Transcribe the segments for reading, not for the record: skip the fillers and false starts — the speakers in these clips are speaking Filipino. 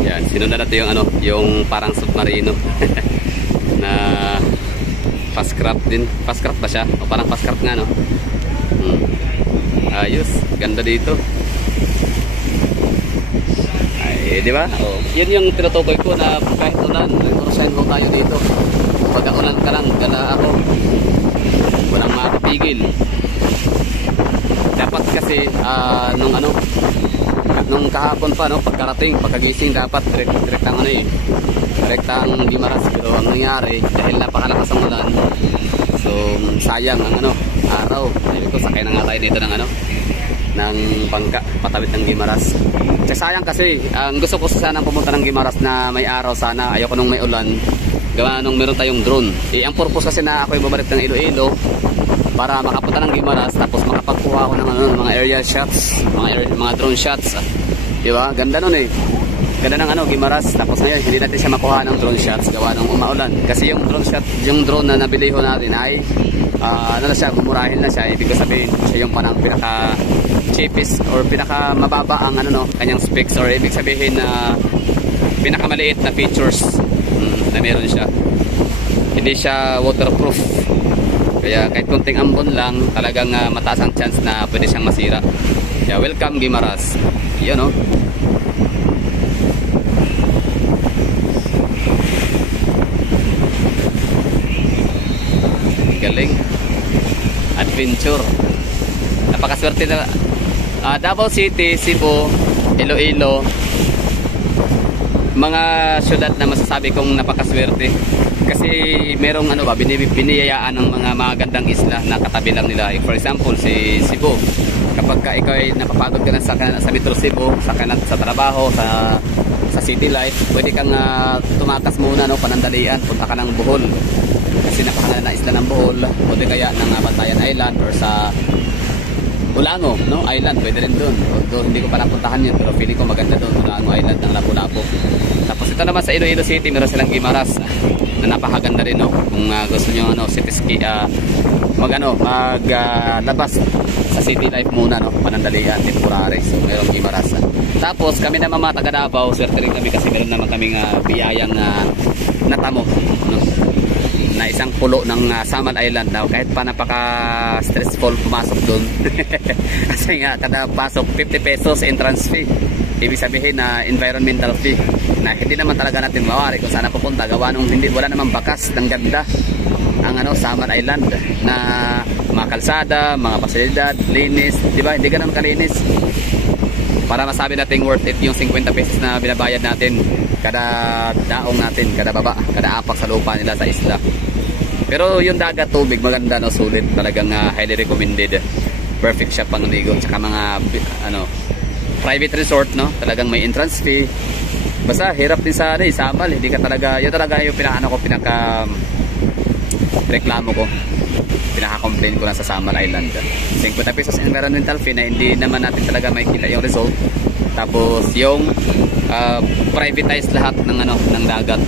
Yan, sinundan natin yung ano, yung parang submarino na fast craft din. Fast craft ba siya? O parang fast craft nga, no? Ayos, ganda dito. Ay, di ba? Oh, yun yung tinutukoy ko na kahit ulan, nag-orosahin ko tayo dito. Pagka ulan ka lang, gala ako. Walang makapigil. Dapat kasi nung kahapon pa, no, pagkarating, pagkagising, dapat direktang ano eh, direktang Guimaras. Pero ang nangyari, dahil napakalakas ang ulan, so sayang ang ano, araw. Sabi ko, sakay na nga tayo dito ng ano, ng bangka, patawid ng Guimaras. Sayang kasi, ang gusto ko sana pumunta ng Guimaras na may araw sana, ayoko nung may ulan, gawa nung meron tayong drone. Ang purpose kasi na ako yung babalik ng Iloilo, para makapunta ng Guimaras, tapos makapagkuha ako ng ano, mga aerial shots, mga drone shots. Di ba? Ganda nun eh. Ganda ng ano, Guimaras. Tapos ngayon, hindi natin siya makuha ng drone shots gawa ng umaulan. Kasi yung drone shot, yung drone na nabili ho natin ay ano na siya, gumurahin na siya. Ibig sabihin, siya yung parang pinaka cheapest or pinaka mababa ang ano no, kanyang specs, or ibig sabihin na pinakamaliit na features na meron siya. Hindi siya waterproof. Kaya kahit kunting ambon lang, talagang mataas ang chance na pwede siyang masira. Kaya welcome Guimaras. Yun o. Galing. Adventure. Napakaswerte na. Davao City, Cebu, Iloilo, mga syudad na masasabi kong napakaswerte. Kasi merong ano ba, biniyayaan ng mga magandang isla na katabi lang nila. For example, si Cebu. Kapag ikaw ay napapagod ka na sa Metro Cebu, sa trabaho, sa City Life, pwede kang tumakas muna, no, panandalian, punta ka ng Bohol. Kasi napakaganda na isla ng Bohol. Pwede kaya ng Bantayan Island or sa Ulango, no, Island, pwede rin doon. Although hindi ko pa napuntahan yun, pero feeling ko maganda doon, Ulango Island ng Lapu-Lapu. Tapos ito naman sa Iloilo City, meron silang Guimaras na napakaganda rin, no. Kung gusto nyo ano, city ski, maglabas sa city life muna, no, panandalian, temporary. So meron Guimaras. Tapos kami naman mga taga Davao, swerte rin kami kasi meron naman kaming biyayang natamo, no, na isang pulo ng Samal Island daw. Kahit pa napaka stressful pumasok doon kasi nga kada pasok 50 pesos entrance fee. Ibig sabihin na environmental fee na hindi naman talaga natin mawari kung saan pupunta, gawa nung wala namang bakas ng ganda ang ano, Samal Island na mga kalsada, mga pasilidad, linis, di ba? Hindi ganun kalinis para masabi natin worth it yung 50 pesos na binabayad natin kada daong natin, kada baba, kada apak sa lupa nila sa isla. Pero yung dagat, tubig, maganda, no, sulit, talagang highly recommended. Perfect siya pang ligo, tsaka mga ano, private resort, no, talagang may entrance fee. Basta hirap din sa Samal, hindi ka talaga, yun talaga yung pinaka reklamo ko, pinaka-complain ko lang sa Samal Island. 50 pesos environmental fee na hindi naman natin talaga makikita yung result. Tapos yung privatized lahat ng ano, ng dagat.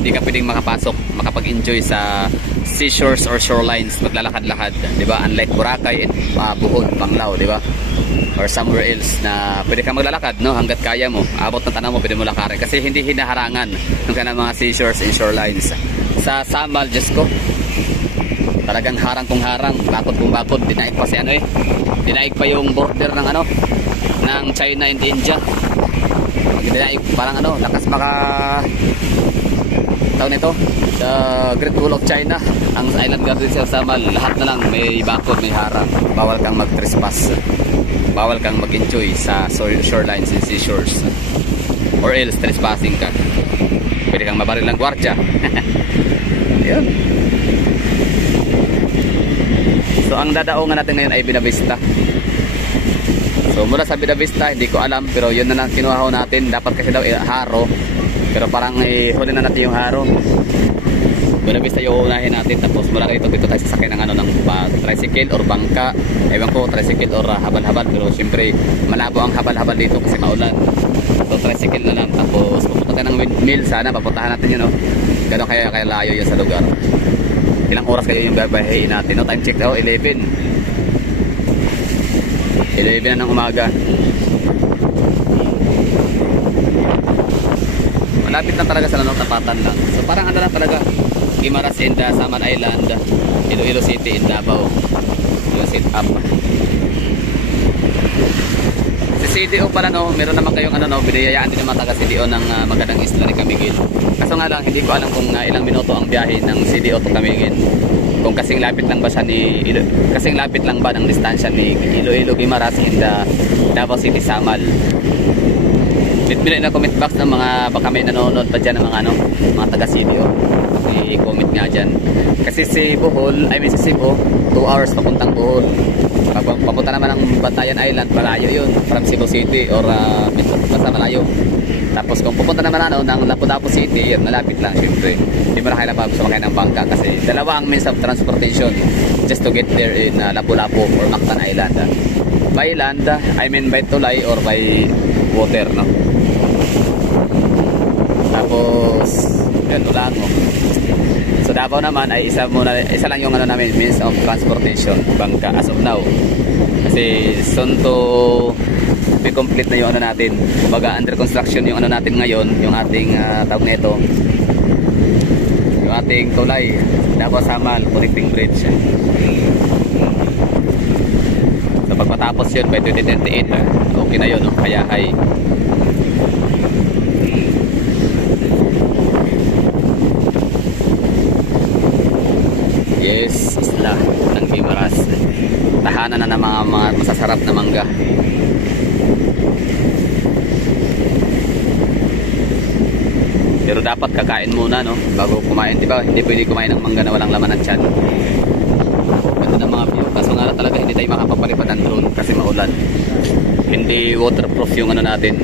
Hindi ka pwedeng makapasok, makapag-enjoy sa seashores or shorelines, maglalakad-lakad, di ba? Unlike Boracay and Bohol, Panglao, di ba? Or somewhere else na pwede kang maglalakad, no, hanggat kaya mo, abot ng tanaw mo, pwede mo lakarin kasi hindi hinaharangan ng kanang mga seashores and shorelines. Sa Samal, Diyos ko, talagang harang kung harang, bakod kung bakod. Dinaig pa si ano eh, dinaig pa yung border ng ano, ng China and India. Dinaig parang ano, lakas maka tawag nito, the Great Wall of China, ang Island Garden sa Samal, lahat na lang may bakod, may harang. Bawal kang mag-trespass, bawal kang mag-enjoy sa shorelines and seashores, or else trespassing ka, pwede kang mabaril ng gwardiya. Yun. So ang dadaongan natin ngayon ay Binavista. So mula sa Binavista, hindi ko alam, pero yun na lang kinuha ko natin. Dapat kasi daw Haro, pero parang huli na natin yung Haro. Binavista yung unahin natin. Tapos mula dito tayo sasakay ng ano, ng tricycle or bangka. Ewan ko, tricycle or habal-habal. Pero syempre malabo ang habal-habal dito kasi maulan. So tricycle na lang. Tapos pupunta tayo ng windmill. Sana papuntahan natin yun, no? Gano'n kaya layo yun sa lugar. Ilang oras kayo yung babahiin natin, no? Time check daw 11 na ng umaga. malapit lang talaga sa tapatan lang. So parang ano lang talaga, Guimaras and Saman Island, Iloilo City in Davao. Yung sit up. Sa CDO pala no, meron naman kayong ano no, biniyayaan din naman taga CDO ng magandang isla ni Camiguin. Kaso nga lang, hindi ko alam kung ilang minuto ang biyahe ng CDO to Camiguin. Kung kasing lapit lang ba siya kasing lapit lang ba ng distansya ni Iloilo Guimaras and Davao City Samal. Let me know in the comment box ng mga baka may nanonood pa dyan ng mga taga CDO. I-comment nga dyan. Kasi si Bohol, si Cebu, 2 hours papuntang Bohol. Papunta naman ng Bantayan Island, malayo yun, from Cebu City or basta malayo. Tapos kung pupunta naman ng Lapu-Lapu City, yun, malapit lang syempre. Hindi mo na kailangan sumakay ng bangka kasi dalawa ang means of transportation just to get there in Lapu-Lapu or Mactan Island. By land, by tulay or by water, no? Tapos yun, Ulango. So Davao naman ay isa lang yung namin means of transportation, bangka as of now. Kasi soon to be complete na yung natin. Baga under construction yung natin ngayon, yung ating tawag nito. Yung ating tulay, Davao Samal Connecting Bridge. So pag matapos yun by 2028, okay na yun, no? Kaya ay yes, isla ng Guimaras. Tahanan na ng mga masasarap na mangga. Pero dapat kakain muna, no? Bago kumain, di ba? Hindi pwede kumain ng mangga na walang laman ng tiyan. Ganda ng mga view. Kaso nga talaga hindi tayo makapapalipad ng drone kasi maulan. Hindi waterproof yung natin,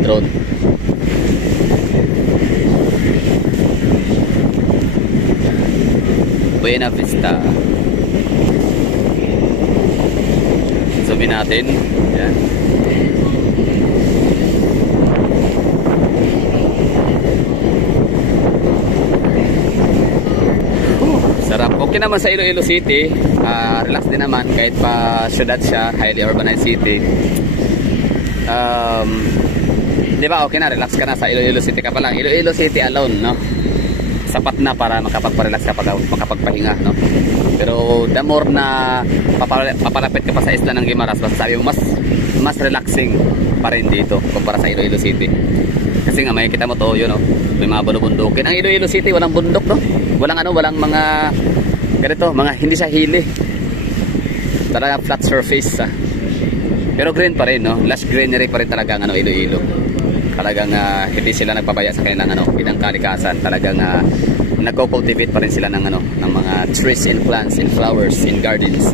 drone. Buena Vista. Zoomin natin. Yan. Sarap. Okay naman sa Iloilo City. Relax din naman kahit pa syudad siya, highly urbanized city. Di ba okay na, relax ka na sa Iloilo City ka pa lang. Iloilo City alone, no? Sapat na para makapagpa-relax ka makapagpahinga, no? Pero the more na papalapit ka pa sa isla ng Guimaras, basta sabi mo mas relaxing pa rin dito kumpara sa Iloilo City. Kasi nga makikita mo to, yun, no? May mga bulubundukin. Ang Iloilo City walang bundok, no? Walang mga ganito, hindi siya hili. Talaga flat surface. Pero green pa rin, no? Lush greenery pa rin talaga ang Iloilo. Talagang hindi sila nagpabaya sa kanilang kalikasan. Talagang nagko-cultivate pa rin sila ng mga trees and plants and flowers and gardens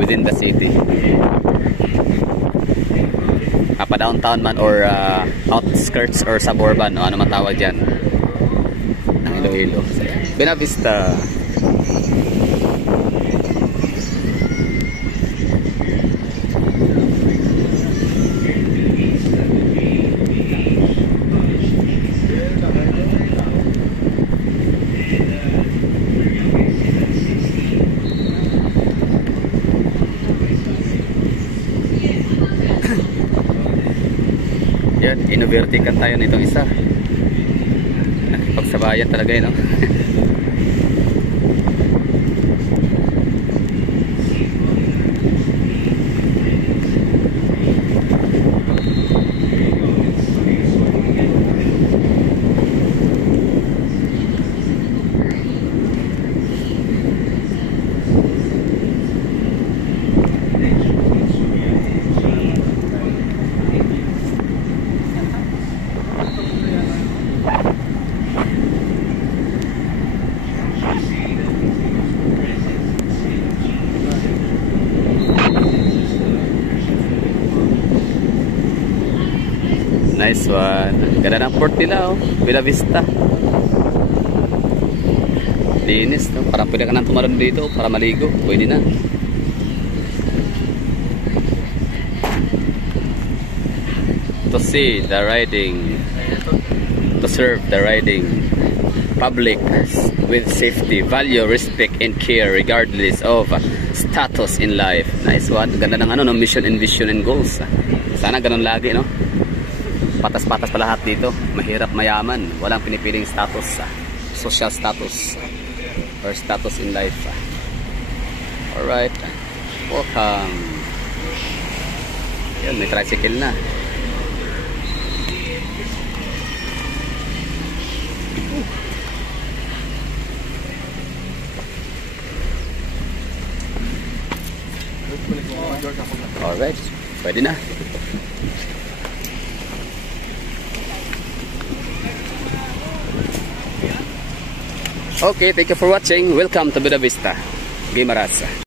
within the city. Pa downtown man or outskirts or suburban, o ano man tawag diyan ng Iloilo. Buena Vista. Yan, inuvertikan tayo nitong isa. Nakipagsabayan talaga yun, no? Nice one. Ganda ng port nila, oh. Buena Vista. Linis, no? Parang pwede ka nang tumalon dito para maligo. Pwede na. To see the riding, to serve the riding public with safety, value, respect, and care regardless of status in life. Nice one. Ganda ng mission and vision and goals. Sana ganun lagi, no? patas-patas pa lahat dito. Mahirap, mayaman, walang pinipiling status, social status or status in life. Alright, welcome. Yan, may tricycle na. Alright, pwede na. Okay, thank you for watching. Welcome to Buena Vista, Guimaras.